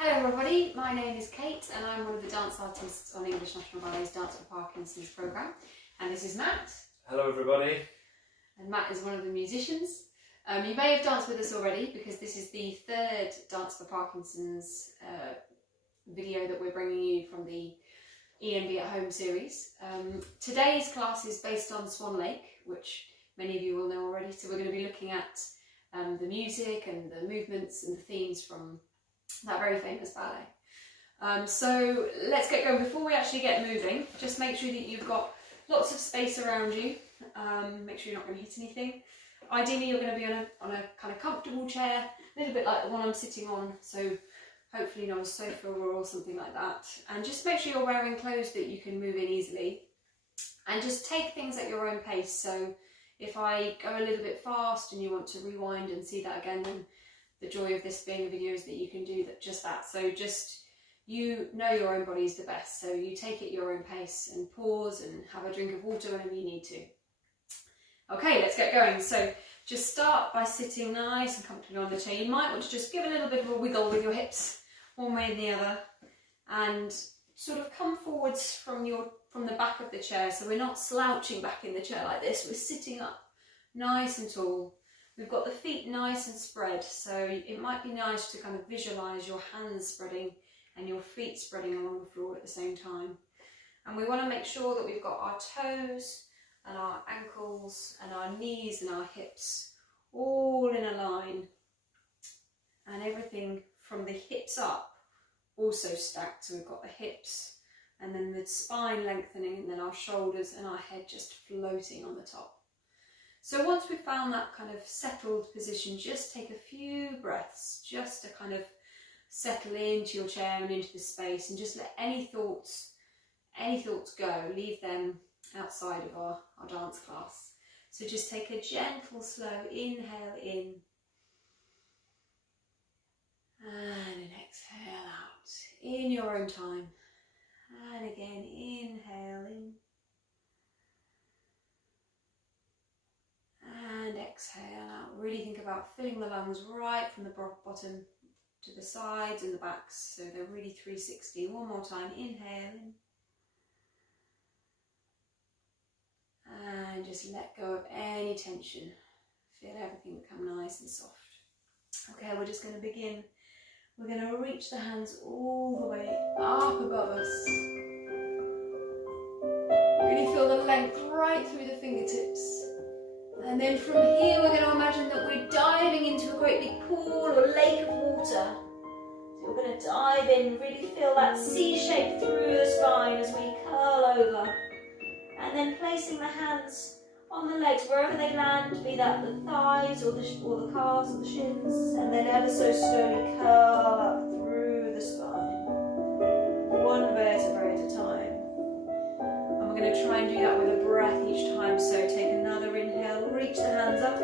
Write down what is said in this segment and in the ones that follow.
Hello everybody, my name is Kate and I'm one of the dance artists on English National Ballet's Dance for Parkinson's programme. And this is Matt. Hello everybody. And Matt is one of the musicians. You may have danced with us already because this is the third Dance for Parkinson's video that we're bringing you from the ENB at Home series. Today's class is based on Swan Lake, which many of you will know already. So we're going to be looking at the music and the movements and the themes from that very famous ballet. So let's get going. Before we actually get moving, just make sure that you've got lots of space around you. Make sure you're not going to hit anything. Ideally you're going to be on a kind of comfortable chair, a little bit like the one I'm sitting on, so hopefully not a sofa or something like that. And just make sure you're wearing clothes that you can move in easily. And just take things at your own pace. So if I go a little bit fast and you want to rewind and see that again, then the joy of this being a video is that you can do just that. So just, you know your own body is the best, so you take it at your own pace and pause and have a drink of water whenever you need to. Okay, let's get going. So just start by sitting nice and comfortably on the chair. You might want to just give a little bit of a wiggle with your hips one way and the other, and sort of come forwards from the back of the chair. So we're not slouching back in the chair like this, we're sitting up nice and tall. We've got the feet nice and spread, so it might be nice to kind of visualise your hands spreading and your feet spreading along the floor at the same time. And we want to make sure that we've got our toes and our ankles and our knees and our hips all in a line, and everything from the hips up also stacked. So we've got the hips and then the spine lengthening, and then our shoulders and our head just floating on the top. So once we've found that kind of settled position, just take a few breaths just to kind of settle into your chair and into the space, and just let any thoughts go, leave them outside of our dance class. So just take a gentle, slow inhale in, and an exhale out in your own time. And again, inhale in. And exhale out. Really think about filling the lungs right from the bottom to the sides and the backs, so they're really 360. One more time, inhale in. And just let go of any tension. Feel everything become nice and soft. Okay, we're just going to begin. We're going to reach the hands all the way up above us. Really feel the length right through the fingertips. And then from here we're going to imagine that we're diving into a great big pool or lake of water. So we're going to dive in, really feel that C shape through the spine as we curl over. And then placing the hands on the legs wherever they land, be that the thighs or the calves or the shins, and then ever so slowly curl up through the spine, one vertebrae at a time. And we're going to try and do that with a breath each time. So take another inhale, reach the hands up,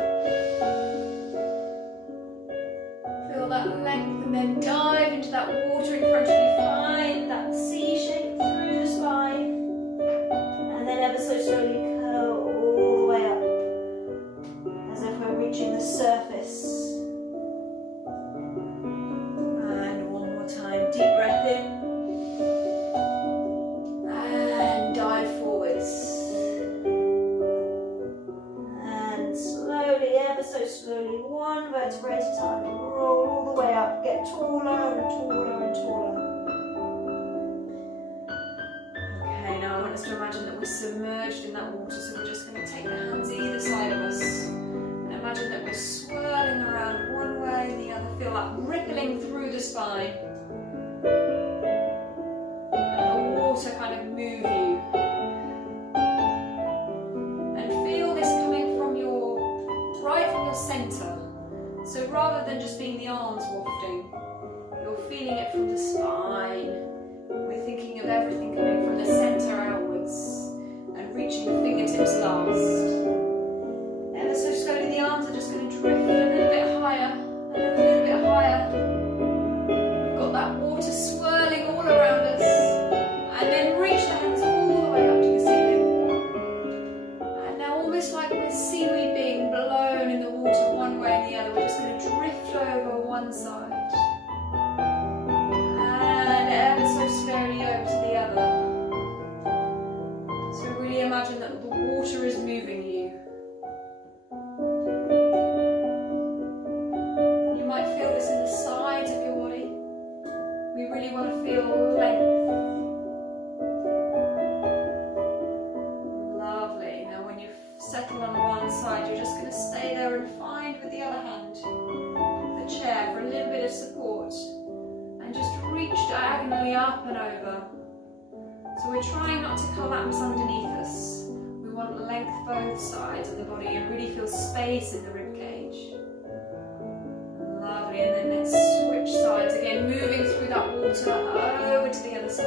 feel that length, and then dive into that water in front of you. Find that C shape through the spine, and then ever so slowly curl all the way up, as if we're reaching the surface. And one more time, deep breath in, and dive forwards. And slowly, ever so slowly, one vertebrae at a time, roll all the way up, get taller and taller and taller. Okay, now I want us to imagine that we're submerged in that water, so we're just going to take the hands either side of us and imagine that we're swirling around one way and the other. Feel that rippling through the spine, and the water kind of move you, and feel this coming from right from your centre. So rather than just being the arms wafting, you're feeling it from the spine. We're thinking of everything coming from the centre outwards and reaching the fingertips last. Ever so slowly the arms are just going to drift a little bit higher and a little bit higher. We've got that water swirling all around us, and then reach the hands all the way up to the ceiling. And now almost like we're seaweed being blown in the water one way and the other, we're just going to drift over one side. up and over. So we're trying not to collapse underneath us. We want length both sides of the body and really feel space in the rib cage. Lovely, and then let's switch sides again, moving through that water over to the other side.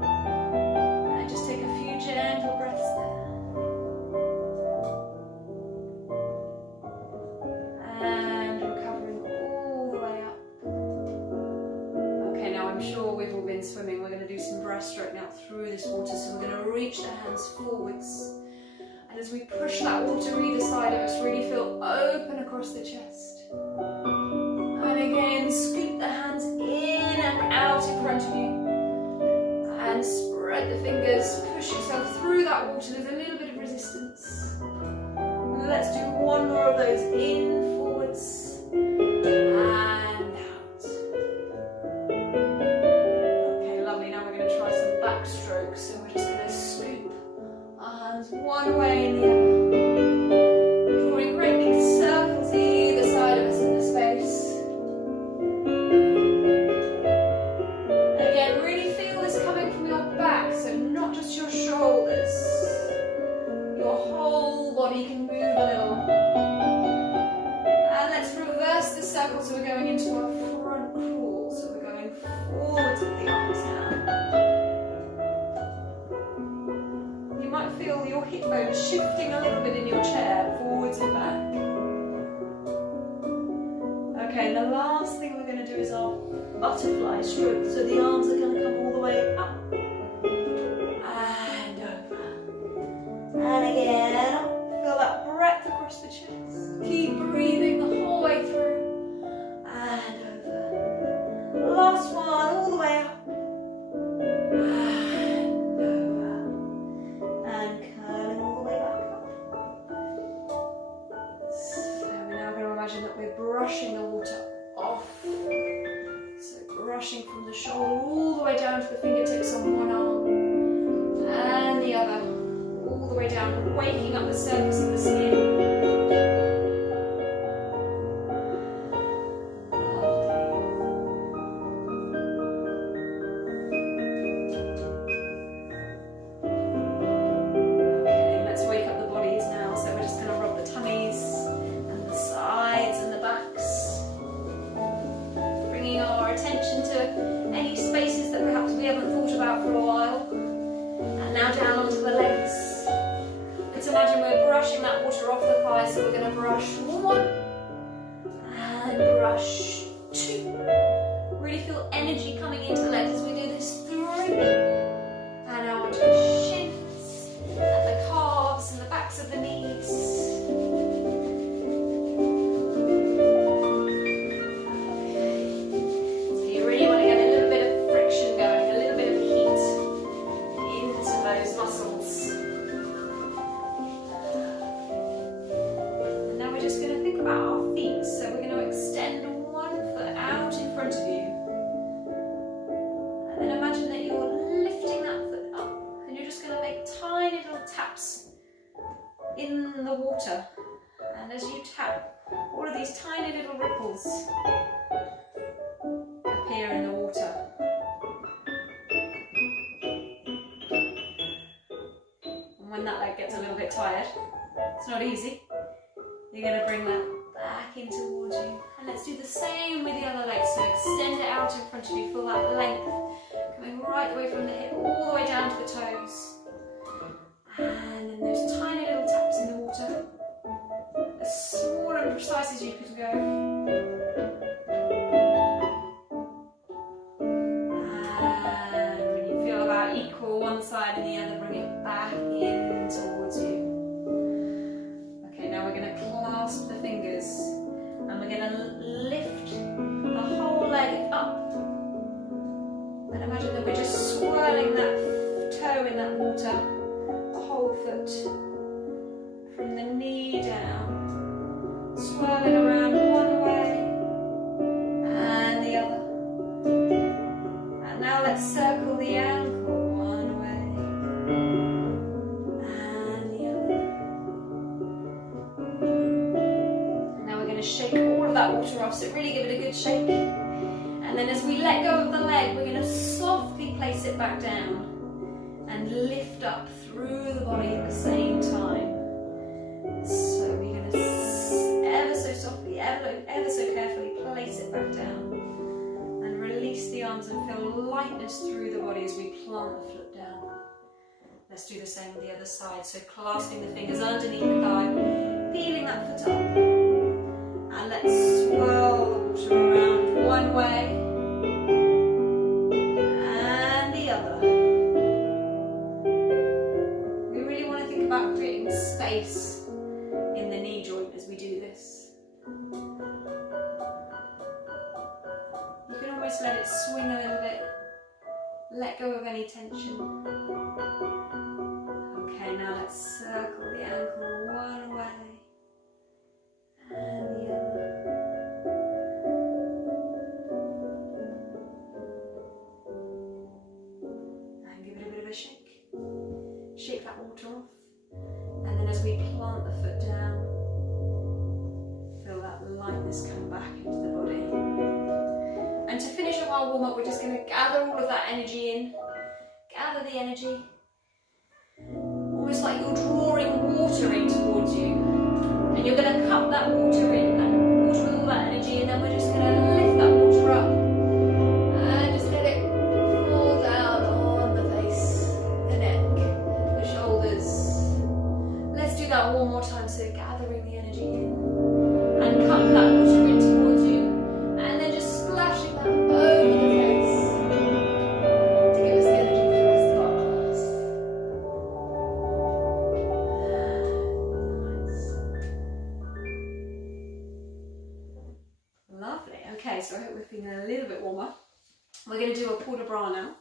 And just take a few gentle breaths there. And recovering all the way up. Okay, now I'm sure we've all been swimming. We're going to do some breaststroke now through this water. So we're going to reach the hands forwards. And as we push that water either side of us, really feel open across the chest. And again, scoop the hands in and out in front of you. And spread the fingers, push yourself through that water. There's a little bit of resistance. And let's do one more of those, in, forwards, and out. Okay, lovely. Now we're going to try some backstroke. So we're just going to scoop our hands one way and the other. Drawing great big circles either side of us in the space. Again, really feel this coming from your back, so not just your shoulders. Your whole body can move a little. And let's reverse the circle, so we're going into our front crawl. So we're going forwards with the arms now. You might feel your hip bones shifting a little bit in your chair, forwards and back. Okay, and the last thing we're going to do is our butterfly stroke. So the arms are going to come all the way up and over. And again, up. Feel that breath across the chest. Keep breathing the whole way through. And over. Last one, all the way up. And over. And curling all the way back up. So we're now going to imagine that we're brushing the water off. So brushing from the shoulder all the way down to the fingertips on one arm. And the other. All the way down, waking up the surface of the skin. Okay, let's wake up the bodies now. So we're just going to rub the tummies and the sides and the backs. Bringing our attention to any spaces that perhaps we haven't thought about for a while. And now down onto the legs. Let's imagine we're brushing that water off the thighs, so we're going to brush one and brush two. Really feel energy coming into the legs as we do this, three. And now onto the shins and the calves and the backs of the knees. Okay. So you really want to get a little bit of friction going, a little bit of heat into those muscles. And now we're just going to think about our feet. So we're going to extend one foot out in front of you. And then imagine that you're lifting that foot up. And you're just going to make tiny little taps in the water. And as you tap, all of these tiny little ripples appear in the water. And when that leg gets a little bit tired, it's not easy, you're going to bring that back in towards you. And let's do the same with the other leg. So extend it out in front of you, feel that length coming right away from the hip all the way down to the toes. And then those tiny little taps in the water, as small and precise as you can go. And when you feel about equal one side and the other, bring it back in towards you. Okay, now we're going to clasp the fingers and we're going to lift the whole leg up. And imagine that we're just swirling that toe in that water, the whole foot, from the knee down. Swirl it around one way and the other. And now let's circle the ankle one way and the other. And now we're going to shake all of that water off, so really give it a good shake. And And then as we let go of the leg, we're going to softly place it back down and lift up through the body at the same time. So we're going to ever so softly, ever so carefully place it back down and release the arms and feel lightness through the body as we plant the foot down. Let's do the same with the other side. So clasping the fingers underneath the thigh, feeling that foot up. And let's swirl the water around one way and the other. We really want to think about creating space in the knee joint as we do this. You can almost let it swing a little bit. Let go of any tension. Okay, now let's circle the ankle one way and the other. And give it a bit of a shake. Shake that water off. And then as we plant the foot down, feel that lightness come back into the body. And to finish off our warm-up, we're just going to gather all of that energy in. Gather the energy. Almost like you're drawing water in towards you. And you're going to cup that water in, and water with all that energy, and then we're just going to lift that water up. And just let it fall down on the face, the neck, the shoulders. Let's do that one more time, so gathering the energy in. And cup that water in towards you. And then just splashing that over the face to give us the energy for the rest of our class. Nice. Lovely. Okay, so I hope we're feeling a little bit warmer. We're going to do a port de bras now.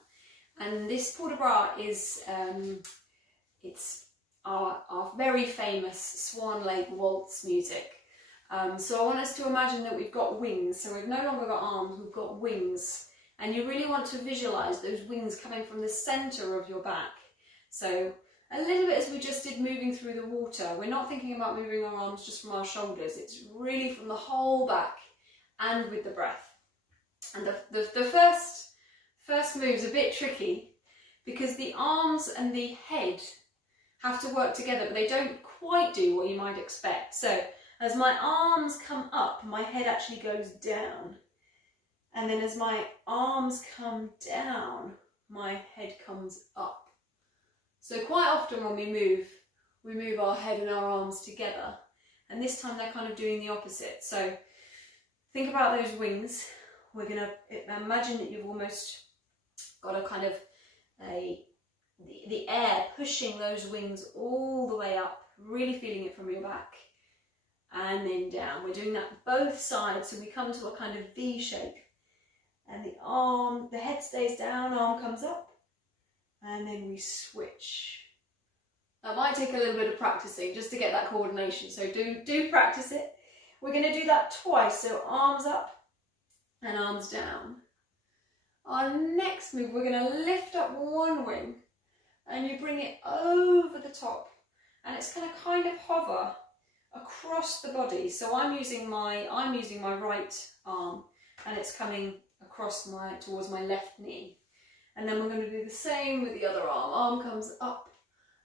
And this port de bras is, it's our very famous Swan Lake waltz music. So I want us to imagine that we've got wings, so we've no longer got arms, we've got wings. And you really want to visualise those wings coming from the centre of your back. So a little bit as we just did moving through the water, we're not thinking about moving our arms just from our shoulders, it's really from the whole back and with the breath. And the first move's a bit tricky because the arms and the head have to work together, but they don't quite do what you might expect. So as my arms come up, my head actually goes down. And then as my arms come down, my head comes up. So quite often when we move our head and our arms together. And this time they're kind of doing the opposite. So think about those wings. We're going to imagine that you've almost got a kind of the air pushing those wings all the way up, really feeling it from your back. And then down. We're doing that both sides, so we come to a kind of V shape. And the head stays down, arm comes up, and then we switch. That might take a little bit of practicing just to get that coordination, so do practice it. We're going to do that twice, so arms up and arms down. Our next move, we're going to lift up one wing, and you bring it over the top, and it's going to kind of hover across the body. So I'm using my right arm, and it's coming across towards my left knee. And then we're going to do the same with the other arm. Arm comes up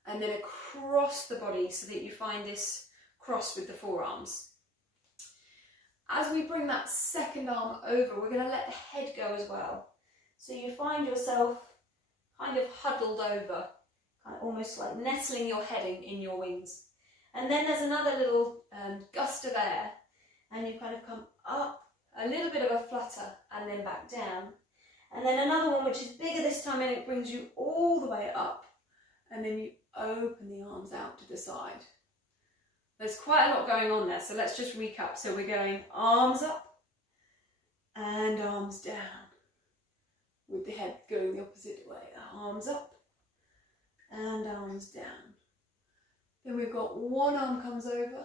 and then across the body so that you find this cross with the forearms. As we bring that second arm over, we're going to let the head go as well. So you find yourself kind of huddled over, kind of almost like nestling your head in your wings. And then there's another little gust of air, and you kind of come up, a little bit of a flutter, and then back down. And then another one which is bigger this time, and it brings you all the way up, and then you open the arms out to the side. There's quite a lot going on there, so let's just recap. So we're going arms up and arms down, with the head going the opposite way. Arms up and arms down. Then we've got one arm comes over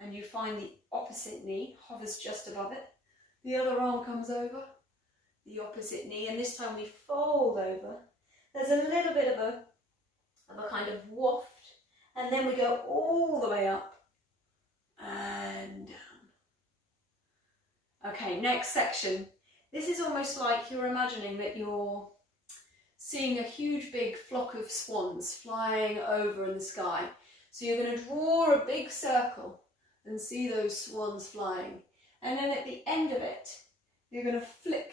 and you find the opposite knee, hovers just above it. The other arm comes over, the opposite knee, and this time we fold over. There's a little bit of a kind of waft, and then we go all the way up and down. Okay, next section This is almost like you're imagining that you're seeing a huge big flock of swans flying over in the sky. So you're going to draw a big circle and see those swans flying. And then at the end of it, you're going to flick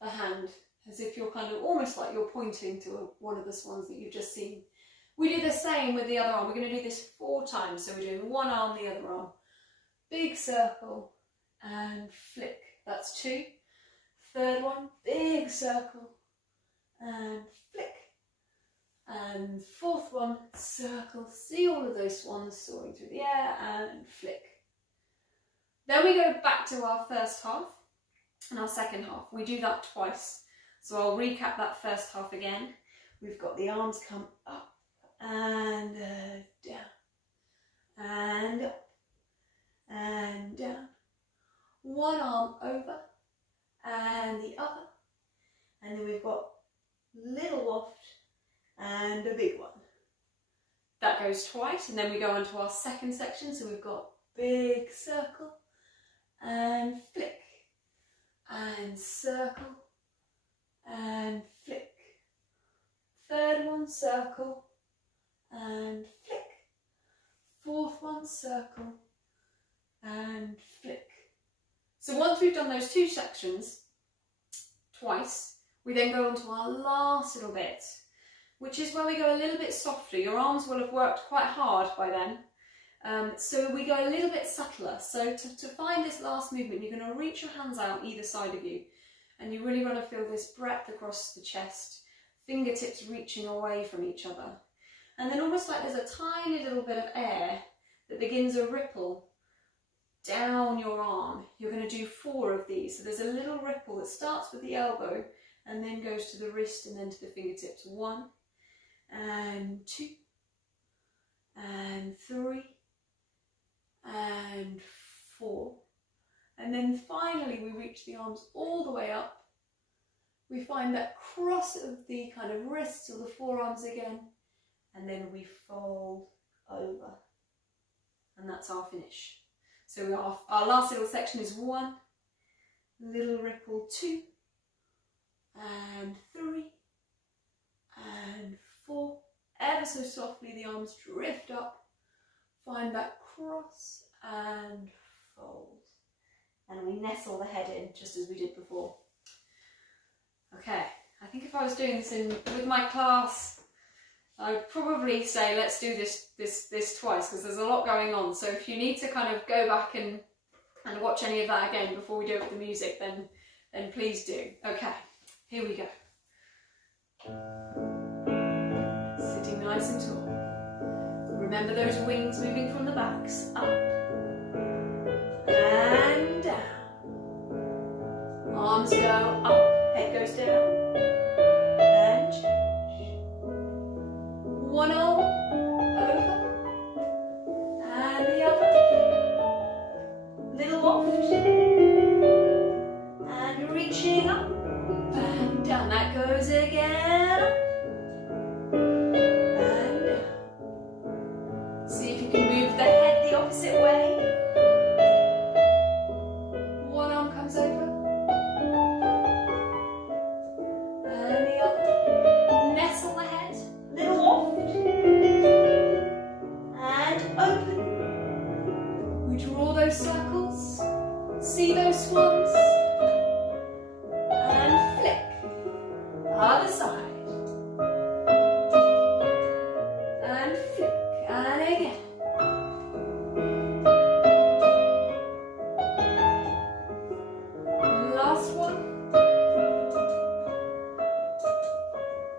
the hand as if you're kind of almost like you're pointing to one of the swans that you've just seen. We do the same with the other arm. We're going to do this 4 times. So we're doing one arm, the other arm. Big circle and flick. That's 2. Third one, big circle and flick. And 4th one, circle. See all of those swans soaring through the air and flick. Then we go back to our first half and our second half. We do that twice. So I'll recap that first half again. We've got the arms come up and down and up and down. One arm over and the other, and then we've got little waft and a big one. That goes twice, and then we go on to our second section. So we've got big circle and flick and circle and flick. Third one, circle and flick. 4th one, circle and flick. So once we've done those 2 sections twice, we then go on to our last little bit, which is where we go a little bit softer. Your arms will have worked quite hard by then. So we go a little bit subtler. So to find this last movement, you're going to reach your hands out either side of you, and you really want to feel this breadth across the chest, fingertips reaching away from each other. And then almost like there's a tiny little bit of air that begins a ripple down your arm. You're going to do 4 of these. So there's a little ripple that starts with the elbow and then goes to the wrist and then to the fingertips. 1 and 2 and 3 and 4. And then finally we reach the arms all the way up. We find that cross of the kind of wrists or the forearms again, and then we fold over. And that's our finish. So our last little section is 1, little ripple, 2, and 3, and 4. Ever so softly the arms drift up, find that cross and fold. And we nestle the head in just as we did before. Okay, I think if I was doing this with my class, I'd probably say let's do this twice, because there's a lot going on. So if you need to kind of go back and watch any of that again before we do it with the music, then please do. Okay, here we go. Sitting nice and tall. Remember those wings moving from the backs, up and down. Arms go up, head goes down, and change. One arm over, and the other. Little waft, and reaching up, and down. That goes again, up, and down. See if you can move the head the opposite way. One arm comes over, and the other. Nestle the head, little waft, and open. We draw those circles, see those swans, and flick. Other side. And flick, and again. Last one.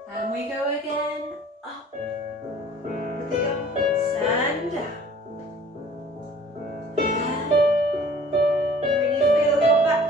And we go again, up with the arms and down. And really feel your back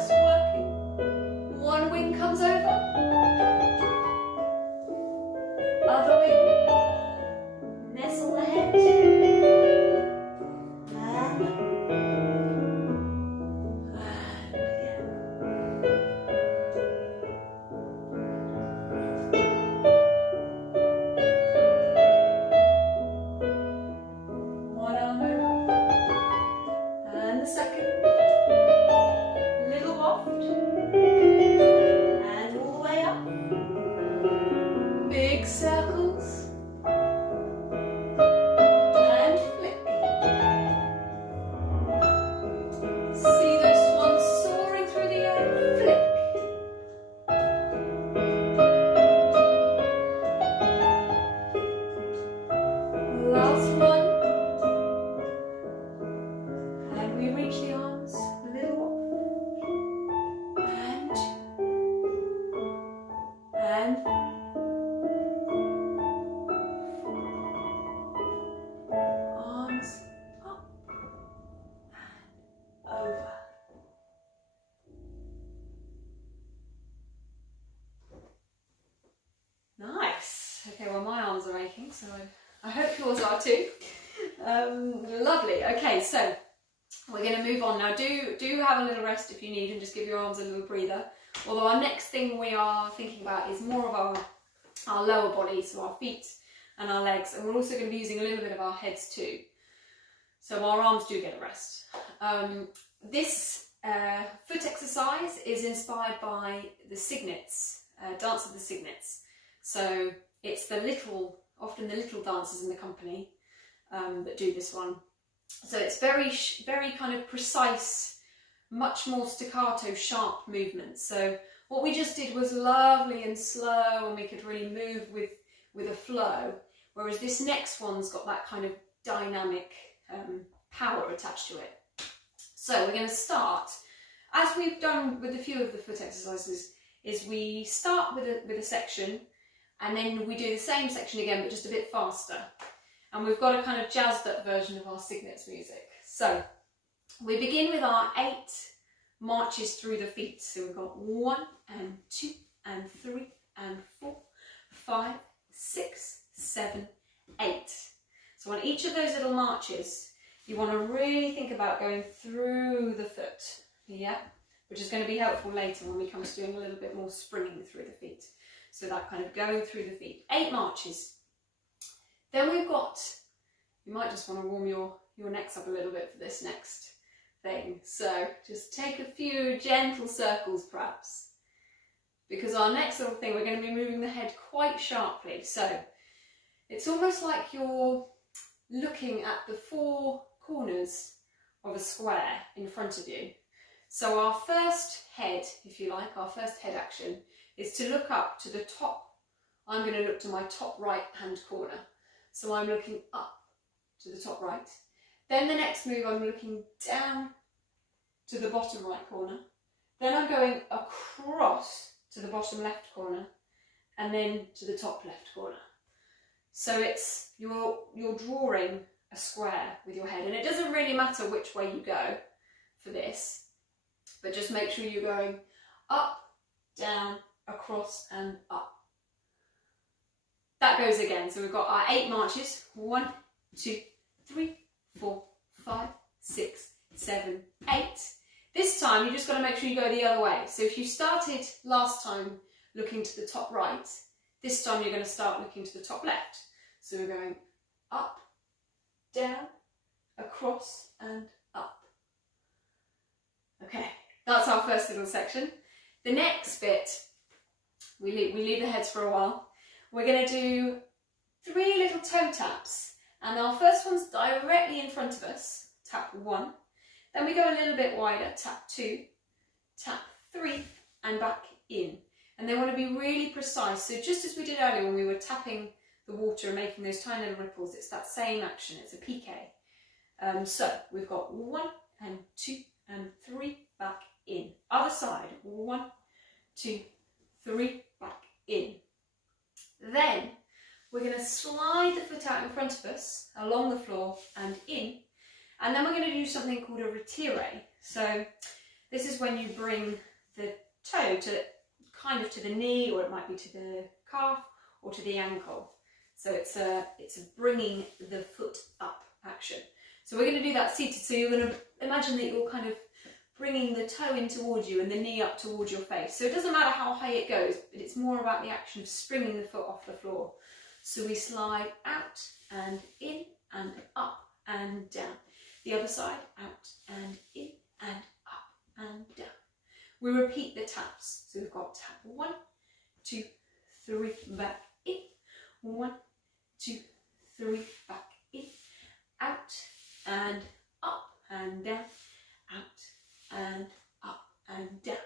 so I hope yours are too. Lovely. Okay, so we're going to move on now. Do have a little rest if you need, and just give your arms a little breather. Although our next thing we are thinking about is more of our lower body, so our feet and our legs, and we're also going to be using a little bit of our heads too. So our arms do get a rest. This foot exercise is inspired by the Cygnets, Dance of the Cygnets. So it's often the little dancers in the company that do this one. So it's very kind of precise, much more staccato, sharp movements. So what we just did was lovely and slow, and we could really move with a flow. Whereas this next one's got that kind of dynamic power attached to it. So we're going to start, as we've done with a few of the foot exercises, is we start with a section, and then we do the same section again, but just a bit faster. And we've got a kind of jazzed up version of our Cygnets music. So we begin with our 8 marches through the feet. So we've got 1 and 2 and 3 and 4, 5, 6, 7, 8. So on each of those little marches, you want to really think about going through the foot, yeah, which is going to be helpful later when we come to doing a little bit more springing through the feet. So that kind of going through the feet. 8 marches. Then we've got, you might just want to warm your necks up a little bit for this next thing. So just take a few gentle circles perhaps, because our next little thing, we're going to be moving the head quite sharply. So it's almost like you're looking at the 4 corners of a square in front of you. So our first head, if you like, our first head action is to look up to the top. I'm going to look to my top right hand corner. So I'm looking up to the top right. Then the next move, I'm looking down to the bottom right corner. Then I'm going across to the bottom left corner, and then to the top left corner. So it's, you're drawing a square with your head, and it doesn't really matter which way you go for this, but just make sure you're going up, down, across and up. That goes again. So we've got our 8 marches. 1, 2, 3, 4, 5, 6, 7, 8. This time you just got to make sure you go the other way. So if you started last time looking to the top right, this time you're going to start looking to the top left. So we're going up, down, across and up. Okay, that's our first little section. The next bit, we leave the heads for a while. We're going to do 3 little toe taps, and our first one's directly in front of us, tap 1, then we go a little bit wider, tap 2, tap 3 and back in. And they want to be really precise, so just as we did earlier when we were tapping the water and making those tiny little ripples, it's that same action, it's a piqué. So we've got 1 and 2 and 3, back in. Other side, 1, 2, 3, back in. Then we're going to slide the foot out in front of us, along the floor and in, and then we're going to do something called a retire. So this is when you bring the toe to kind of to the knee, or it might be to the calf or to the ankle. So it's a bringing the foot up action. So we're going to do that seated. So you're going to imagine that you're kind of bringing the toe in towards you and the knee up towards your face. So it doesn't matter how high it goes, but it's more about the action of springing the foot off the floor. So we slide out and in and up and down. The other side, out and in and up and down. We repeat the taps. So we've got tap 1, 2, 3, back in. 1, 2, 3, back in. Out and up and down. Out and up and down.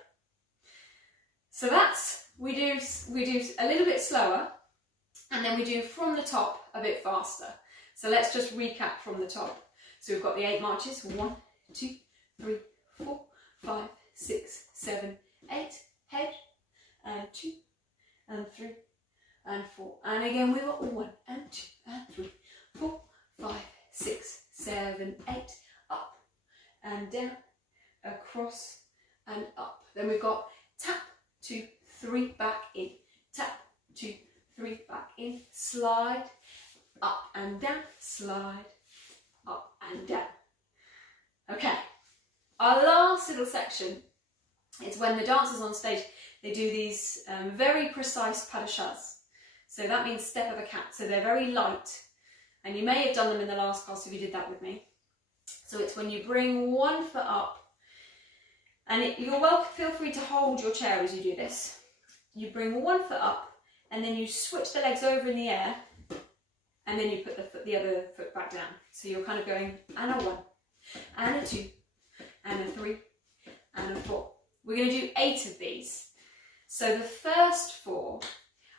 So that's, we do a little bit slower, and then we do from the top a bit faster. So let's just recap from the top. So we've got the 8 marches, 1, 2, 3, 4, 5, 6, 7, 8, head, and 2, and 3, and 4. And again we've got 1, and 2, and 3, 4, 5, 6, 7, 8, up, and down, across, and up. Then we've got tap, 2, 3, back in, tap, 2, 3, back in, slide, up and down, slide, up and down. Okay, our last little section is when the dancers on stage, they do these very precise pas de chasse. So that means step of a cat. So they're very light, and you may have done them in the last class if you did that with me. So it's when you bring one foot up, and you're welcome, feel free to hold your chair as you do this. You bring one foot up, and then you switch the legs over in the air, and then you put the other foot back down. So you're kind of going, and a 1, and a 2, and a 3, and a 4. We're going to do 8 of these. So the first 4,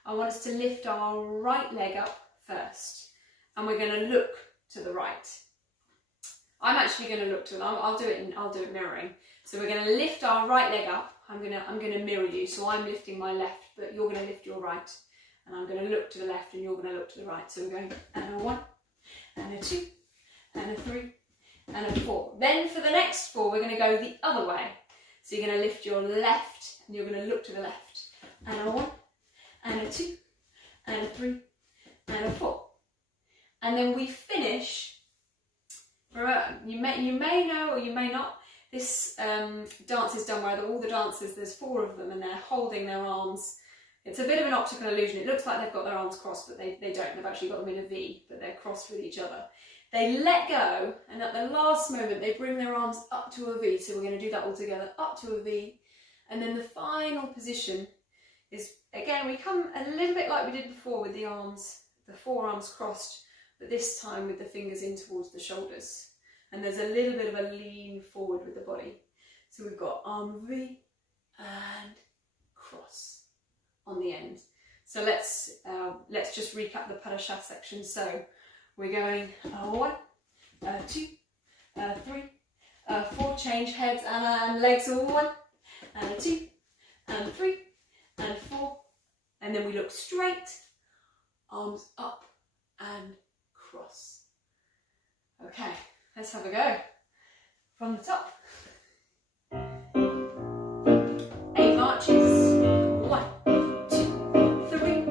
I want us to lift our right leg up first, and we're going to look to the right. I'm actually going to look to, I'll do it mirroring. So we're going to lift our right leg up. I'm going to mirror you. So I'm lifting my left, but you're going to lift your right, and I'm going to look to the left, and you're going to look to the right. So we're going, and a 1, and a 2, and a 3, and a 4. Then for the next 4, we're going to go the other way. So you're going to lift your left, and you're going to look to the left, and a 1, and a 2, and a 3, and a 4. And then we finish, you may know or you may not, this dance is done where all the dancers, there's 4 of them, and they're holding their arms. It's a bit of an optical illusion. It looks like they've got their arms crossed, but they don't. They've actually got them in a V, but they're crossed with each other. They let go, and at the last moment, they bring their arms up to a V. So we're going to do that all together, up to a V. And then the final position is, again, we come a little bit like we did before with the arms, the forearms crossed, but this time with the fingers in towards the shoulders. And there's a little bit of a lean forward with the body. So we've got arm V and cross on the end. So let's just recap the pas de chasse section. So we're going 1, 2, 3, 4, change heads and legs, 1, and a 2, and 3, and 4, and then we look straight, arms up and cross. Okay, let's have a go from the top. 8 marches. 1, 2, 3,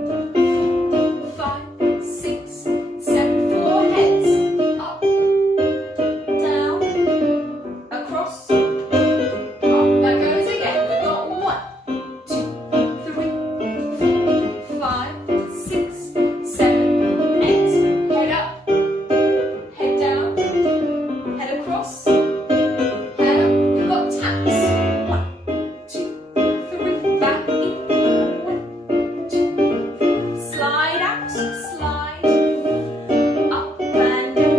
4, 5, 6, 7, 4 heads, up, down, across, up. That goes again. We've got 1, 2, 3, 4, 5, 6, 7, 8. Head up, head down, head across, head up. We've got taps. 1, 2, 3, back in. 1, 2, slide out, slide, up and down,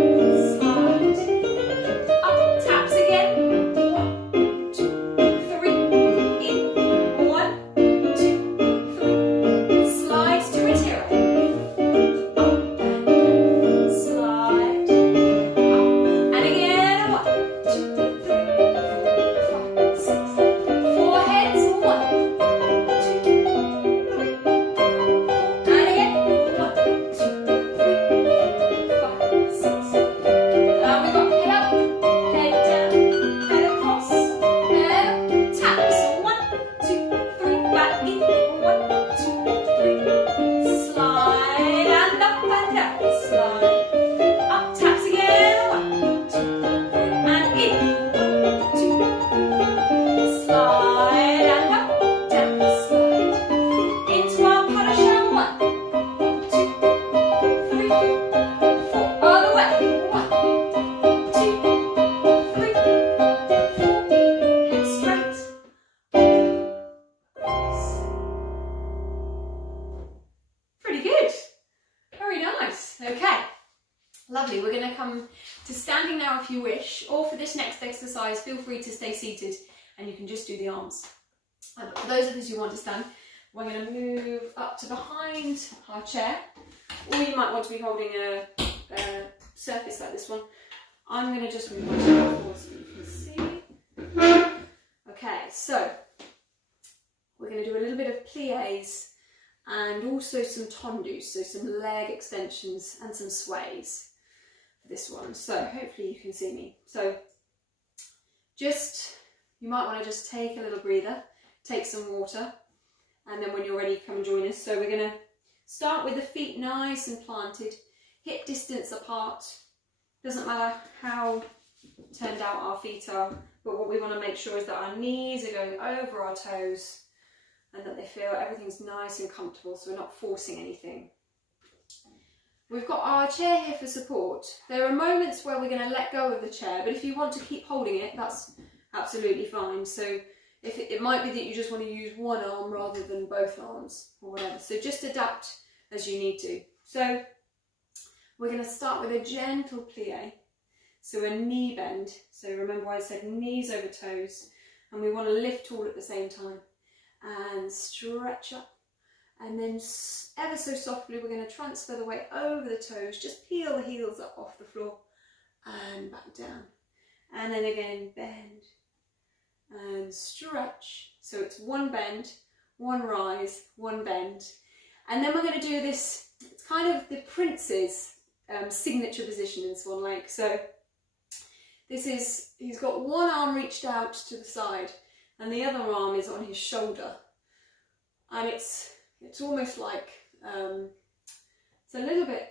slide, up, taps again. 1, 2, 3, in. 1, 2, 3, slides to retire. Up and down, slide, up, and again. 1, 2, 3, 4, 5, 6, 4 heads. 1, 2, 3, 4, and again. 1, 2, 3, 4, 5, 6. We've got head up, head down, head across, head up, taps. 1, 2, 3, back in. 1, 2, 3, slide and up and down, slide, up, taps again. 1, 2, 3, and in. 1, 2, slide and up, down, slide, into our pas de chasse. 1, 2, 3, 4, other way. 1, 2, 3, 4, head straight, cross. Pretty good. Very nice. Okay. Lovely. We're going to come to standing now if you wish, or for this next exercise, feel free to stay seated and you can just do the arms. But for those of us who want to stand, we're going to move up to behind our chair, or you might want to be holding a surface like this one. I'm going to just move my chair forward so you can see. Okay, so we're going to do a little bit of plies and also some tendus, so some leg extensions and some sways for this one. So hopefully you can see me. So you might want to just take a little breather, take some water, and then when you're ready, come and join us. So we're going to start with the feet nice and planted, hip distance apart. Doesn't matter how turned out our feet are, but what we want to make sure is that our knees are going over our toes and that they feel everything's nice and comfortable, so we're not forcing anything. We've got our chair here for support. There are moments where we're going to let go of the chair, but if you want to keep holding it, that's absolutely fine. So if it might be that you just want to use one arm rather than both arms or whatever. So just adapt as you need to. So we're going to start with a gentle plie. So a knee bend. So remember I said knees over toes, and we want to lift all at the same time and stretch up. And then ever so softly we're going to transfer the weight over the toes, just peel the heels up off the floor and back down. And then again bend and stretch. So it's one bend, one rise, one bend. And then we're going to do this, it's kind of the prince's signature position in Swan Lake. So this is, he's got one arm reached out to the side and the other arm is on his shoulder. And it's almost like, it's a little bit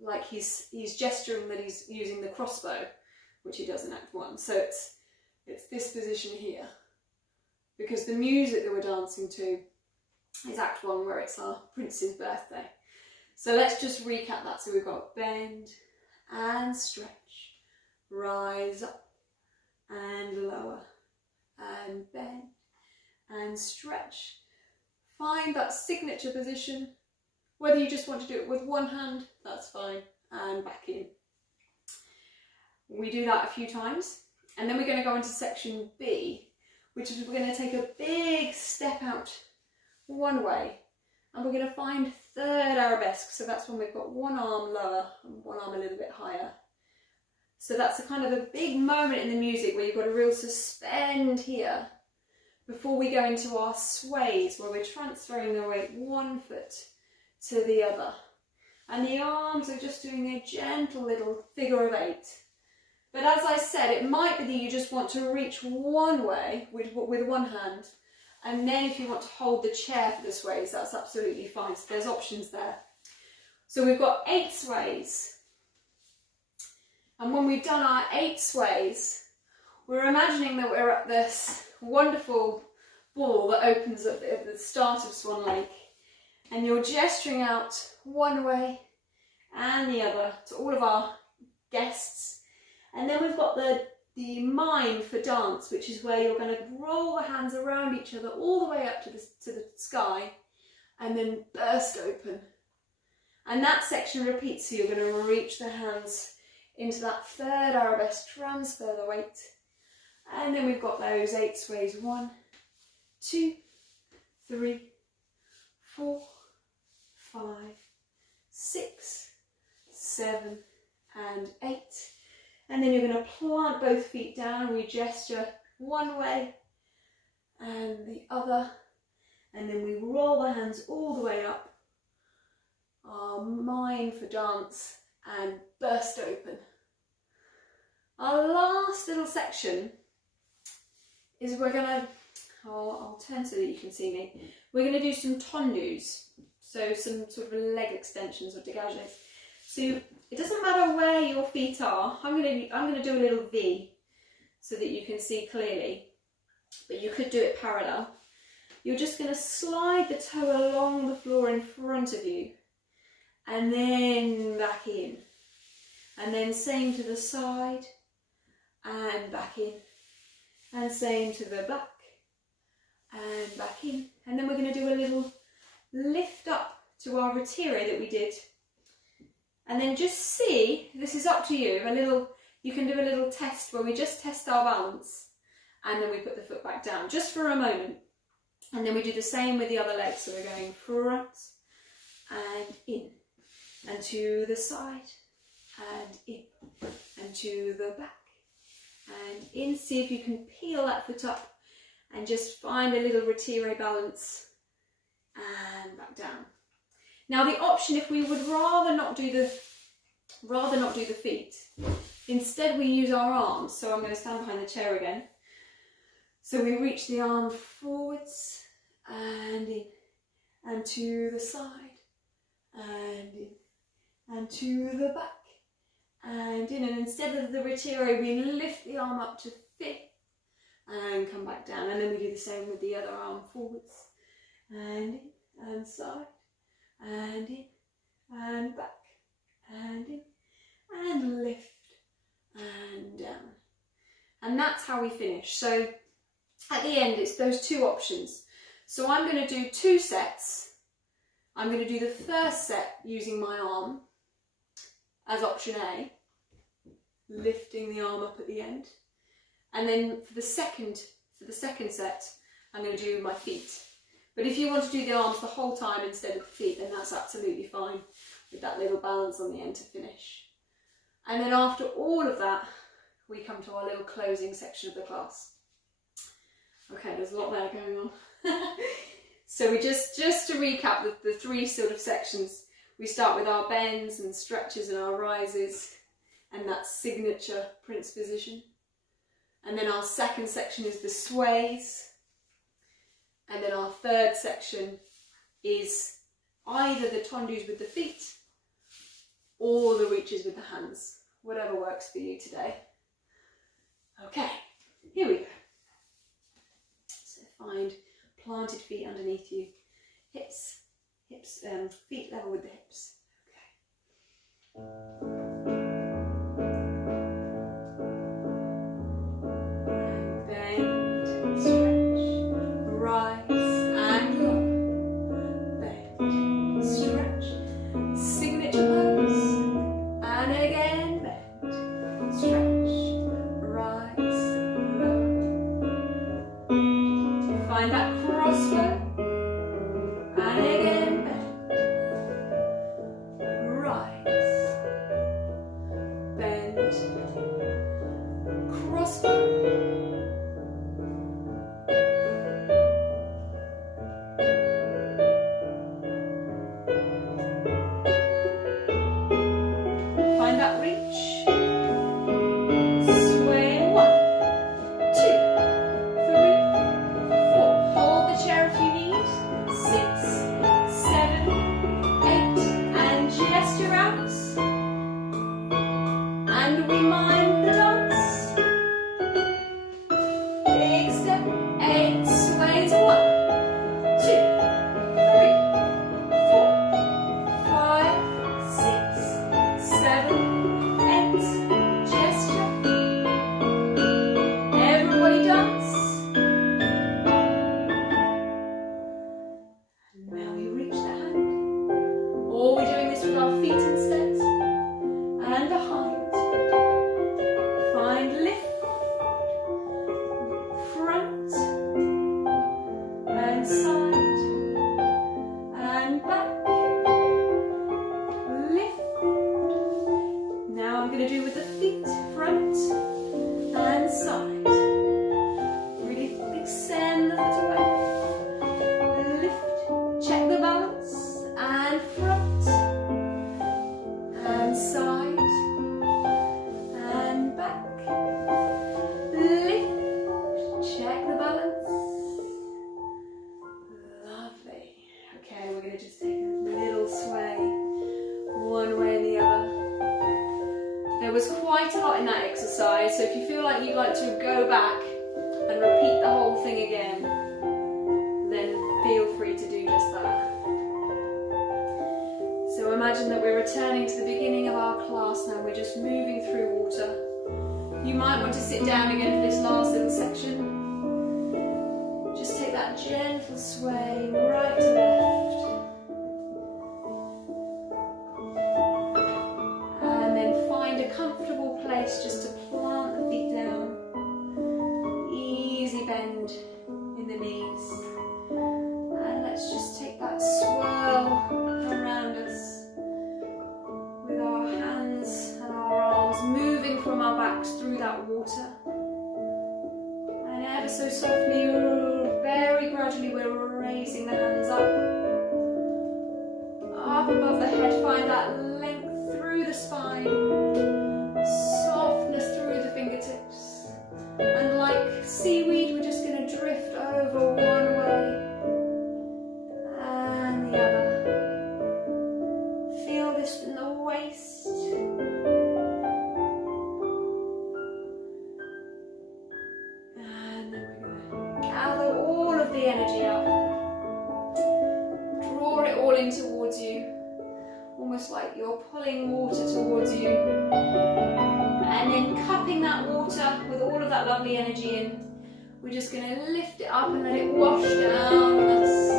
like he's gesturing that he's using the crossbow, which he does in Act 1. So it's this position here, because the music that we're dancing to is Act 1, where it's our prince's birthday. So let's just recap that. So we've got bend and stretch, rise up and lower, and bend and stretch. Find that signature position. Whether you just want to do it with one hand, that's fine, and back in. We do that a few times, and then we're going to go into section B, which is we're going to take a big step out one way, and we're going to find third arabesque. So that's when we've got one arm lower and one arm a little bit higher. So that's a kind of a big moment in the music where you've got a real suspend here before we go into our sways, where we're transferring the weight one foot to the other. And the arms are just doing a gentle little figure of 8. But as I said, it might be that you just want to reach one way with one hand, and then if you want to hold the chair for the sways, that's absolutely fine. So there's options there. So we've got 8 sways. And when we've done our 8 sways, we're imagining that we're at this wonderful ball that opens at the start of Swan Lake, and you're gesturing out one way and the other to all of our guests. And then we've got the mime for dance, which is where you're going to roll the hands around each other all the way up to the sky and then burst open. And that section repeats, so you're going to reach the hands into that third arabesque, transfer the weight. And then we've got those 8 sways. 1, 2, 3, 4, 5, 6, 7, and 8. And then you're going to plant both feet down, and we gesture one way and the other. And then we roll the hands all the way up. Our mime for dance and burst open. Our last little section is we're going to, I'll turn so that you can see me. We're going to do some tendus, so some sort of leg extensions or dégages. So it doesn't matter where your feet are. I'm going to do a little V so that you can see clearly, but you could do it parallel. You're just going to slide the toe along the floor in front of you, and then back in, and then same to the side and back in, and same to the back and back in. And then we're going to do a little lift up to our retire that we did, and then just see, this is up to you, you can do a little test where we just test our balance, and then we put the foot back down just for a moment, and then we do the same with the other leg. So we're going front and in, and to the side and in, and to the back and in. See if you can peel that foot up and just find a little retire balance and back down. Now the option, if we would rather not do the feet, instead we use our arms. So I'm going to stand behind the chair again. So we reach the arm forwards and in, and to the side and in, and to the back, and in, and instead of the ritiro, we lift the arm up to fifth, and come back down, and then we do the same with the other arm, forwards, and in, and side, and in, and back, and in, and lift, and down. And that's how we finish. So at the end, it's those two options. So I'm going to do 2 sets. I'm going to do the first set using my arm as option A, lifting the arm up at the end. And then for the second set, I'm going to do my feet. But if you want to do the arms the whole time instead of the feet, then that's absolutely fine, with that little balance on the end to finish. And then after all of that, we come to our little closing section of the class. Okay, there's a lot there going on. So we just to recap the 3 sort of sections, we start with our bends and stretches and our rises and that signature prince position. And then our second section is the sways. And then our third section is either the tendus with the feet or the reaches with the hands, whatever works for you today. Okay, here we go. So find planted feet underneath you, hips, feet level with the hips. Okay. And bend, stretch, rise and lower. Bend, stretch, signature pose, and again bend, stretch, rise, lower. Find that crossbow, and again bend, rise, bend, crossbow, find that reach, sway, 1, 2, 3, 4, hold the chair if you need, 6, 7, 8, and gesture out, and we mind the dance, big step, 8, sways, 1, 2, 3, 4, 5, 6, 7, 8, gesture, everybody dance. Now we reach the hand, or we're doing this with our feet instead, and behind. Find lift, front, and side, and back, lift. Now I'm going to do with the feet, front, and side. Really extend the foot away. Lift, check the balance, and front, and side, and back. Lift, check the balance. Lovely. Okay, we're going to just take a little sway, one way and the other. There was quite a lot in that exercise, so if you feel like you'd like to go back and repeat the whole thing again, then feel free to do just that. So imagine that we're returning to the beginning of our class now. We're just moving through water. You might want to sit down again for this last little section. Just take that gentle sway right to left. And then find a comfortable place just to plant the feet down. Easy bend in the knees. And let's just take that swirl around us with our hands and our arms moving from our backs through that water. And ever so softly, very gradually, we're raising the hands up above the head. Find that length through the spine, softness through the fingertips. And like seaweed, we're just going to drift over one way and the other. Feel this in the weight flowing towards you, almost like you're pulling water towards you, and then cupping that water with all of that lovely energy in. We're just going to lift it up and let it wash down us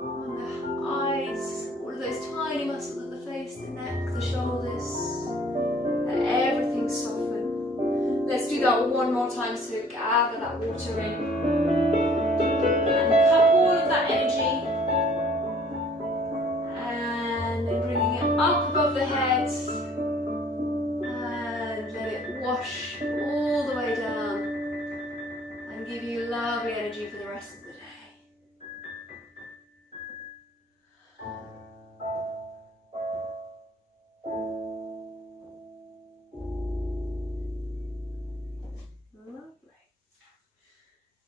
on the eyes, all of those tiny muscles of the face, the neck, the shoulders. Let everything soften. Let's do that one more time, so gather that water in and cup all of that energy, and then bringing it up above the head and let it wash all the way down and give you lovely energy for the rest of the day.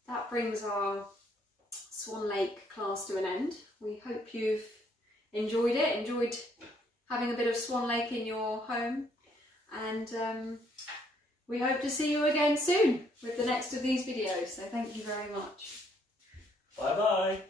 That brings our Swan Lake class to an end. We hope you've enjoyed it, enjoyed having a bit of Swan Lake in your home, and we hope to see you again soon with the next of these videos. So thank you very much. Bye bye.